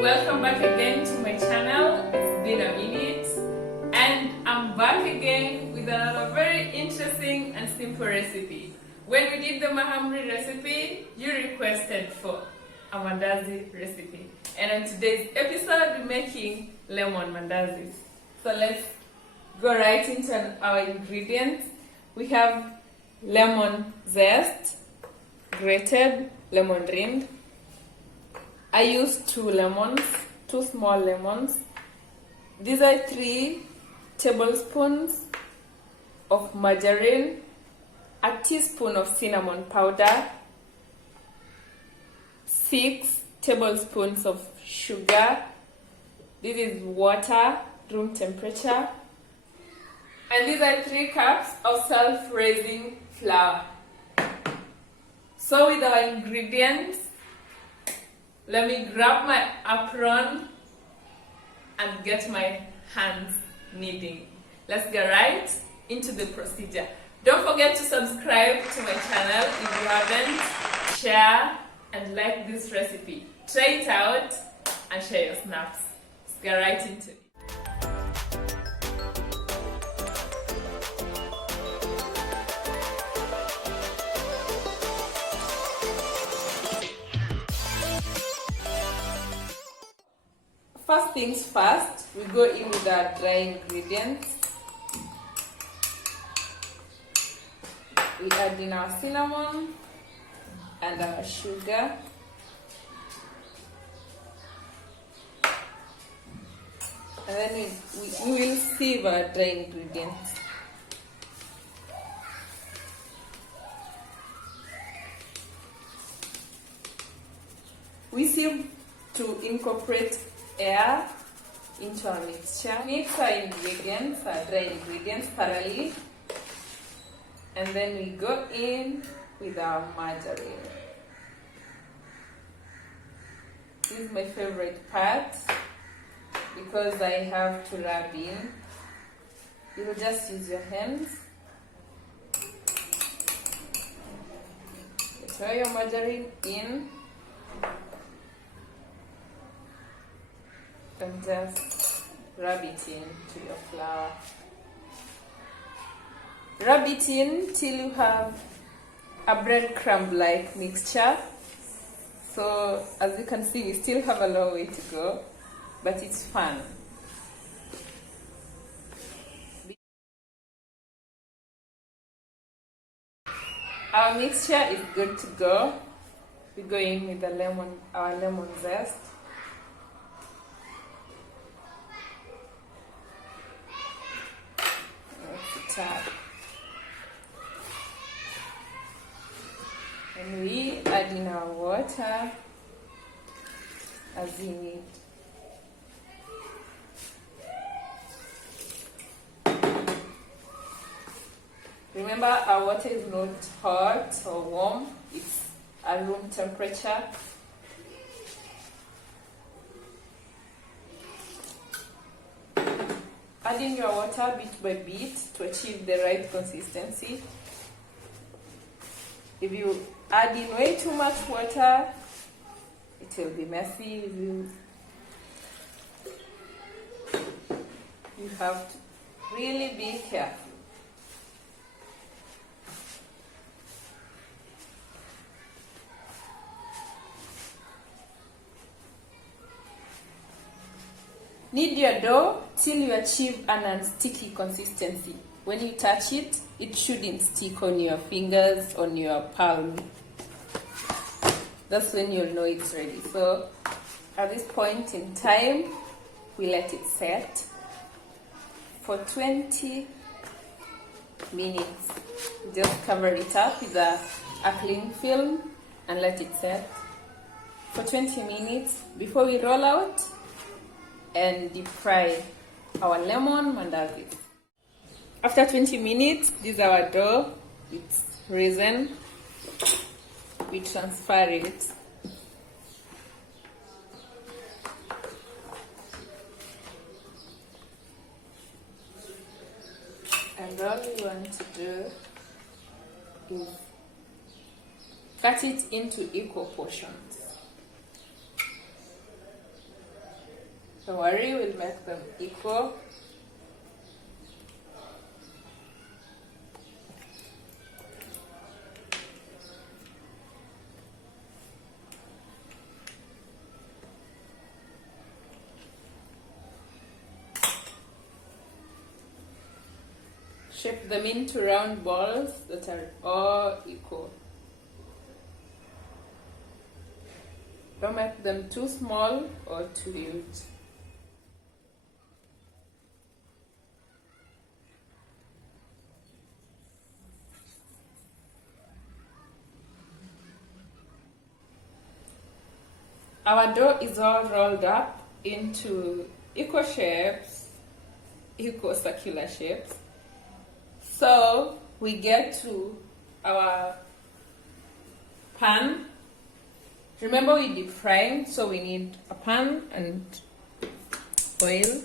Welcome back again to my channel. It's been a minute and I'm back again with another very interesting and simple recipe. When we did the mahamri recipe, you requested for a mandazi recipe, and on today's episode we're making lemon mandazis. So let's go right into our ingredients. We have lemon zest, grated lemon rind. I used two small lemons. These are 3 tablespoons of margarine, a teaspoon of cinnamon powder, 6 tablespoons of sugar. This is water, room temperature. And these are 3 cups of self-raising flour. So with our ingredients, let me grab my apron and get my hands kneading. Let's get right into the procedure. Don't forget to subscribe to my channel if you haven't. Share and like this recipe. Try it out and share your snaps. Let's get right into it. First things first, we go in with our dry ingredients. We add in our cinnamon and our sugar. And then we will sieve our dry ingredients. We sieve to incorporate air into our mixture. Mix our ingredients, our dry ingredients thoroughly, and then we go in with our margarine. This is my favorite part because I have to rub in. You will just use your hands. Throw your margarine in and just rub it into your flour. Rub it in till you have a breadcrumb-like mixture. So as you can see, we still have a long way to go, but it's fun. Our mixture is good to go. We go in with our lemon zest. And we add in our water as you need. Remember, our water is not hot or warm, it's at room temperature. Add in your water bit by bit to achieve the right consistency. If you add in way too much water, it will be messy. You have to really be careful. Knead your dough till you achieve an unsticky consistency. When you touch it, it shouldn't stick on your fingers, on your palm. That's when you'll know it's ready. So at this point in time, we let it set for 20 minutes. Just cover it up with a cling film and let it set for 20 minutes before we roll out and deep fry our lemon mandazis. After 20 minutes, this is our dough. It's risen. We transfer it. And all we want to do is cut it into equal portions. Don't worry, we'll make them equal. Shape them into round balls that are all equal. Don't make them too small or too huge. Our dough is all rolled up into equal shapes, equal circular shapes. So we get to our pan. Remember we deep frying, so we need a pan and oil.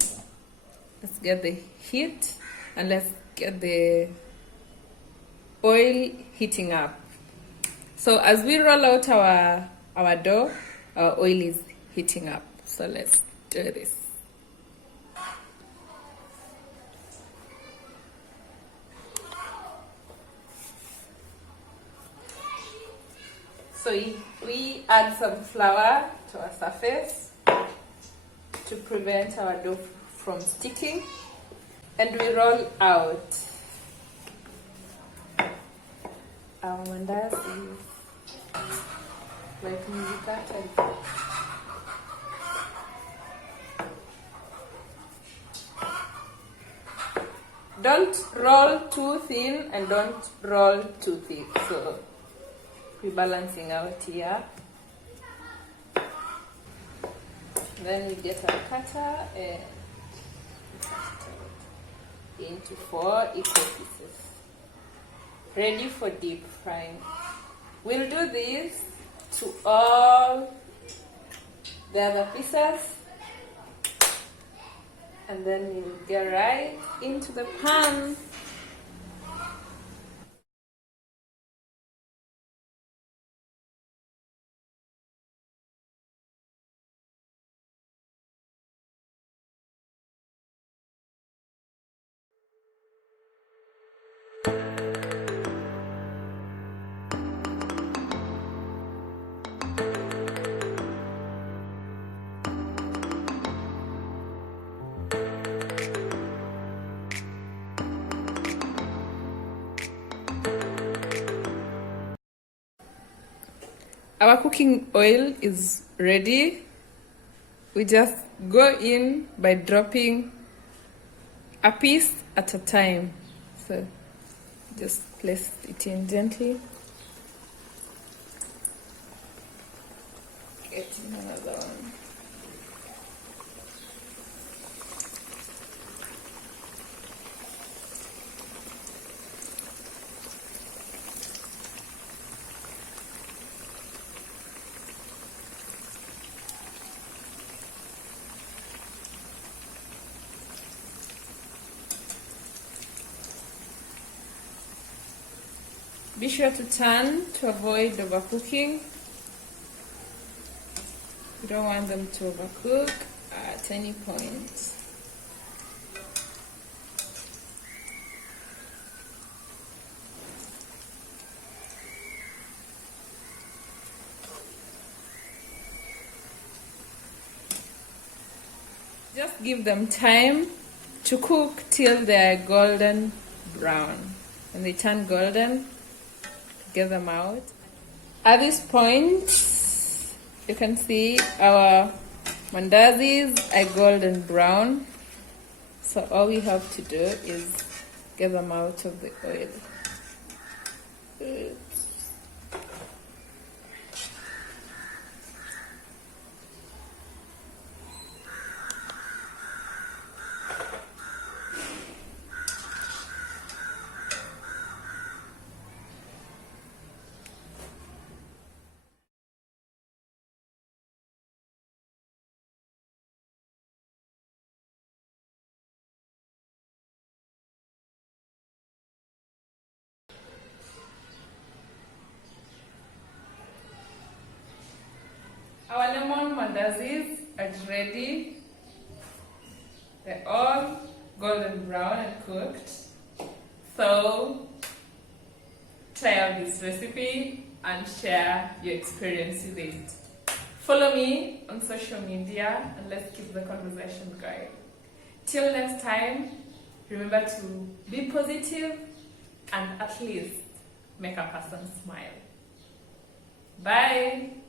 Let's get the heat and let's get the oil heating up. So as we roll out our dough, our oil is heating up. So let's do this. So we add some flour to our surface to prevent our dough from sticking, and we roll out our mandazis like muzikata. Don't roll too thin and don't roll too thick. So we're balancing out here. Then we get our cutter and cut it out into 4 equal pieces, ready for deep frying. We'll do this to all the other pieces, and then we'll get right into the pan. Our cooking oil is ready. We just go in by dropping a piece at a time. So just place it in gently. Get in another one. Be sure to turn to avoid overcooking. You don't want them to overcook at any point. Just give them time to cook till they're golden brown. When they turn golden, get them out. At this point, you can see our mandazis are golden brown. So all we have to do is get them out of the oil. Oops. Our lemon mandazis are ready They're all golden brown and cooked. So try out this recipe and share your experience with it. Follow me on social media and let's keep the conversation going. Till next time, remember to be positive and at least make a person smile. Bye!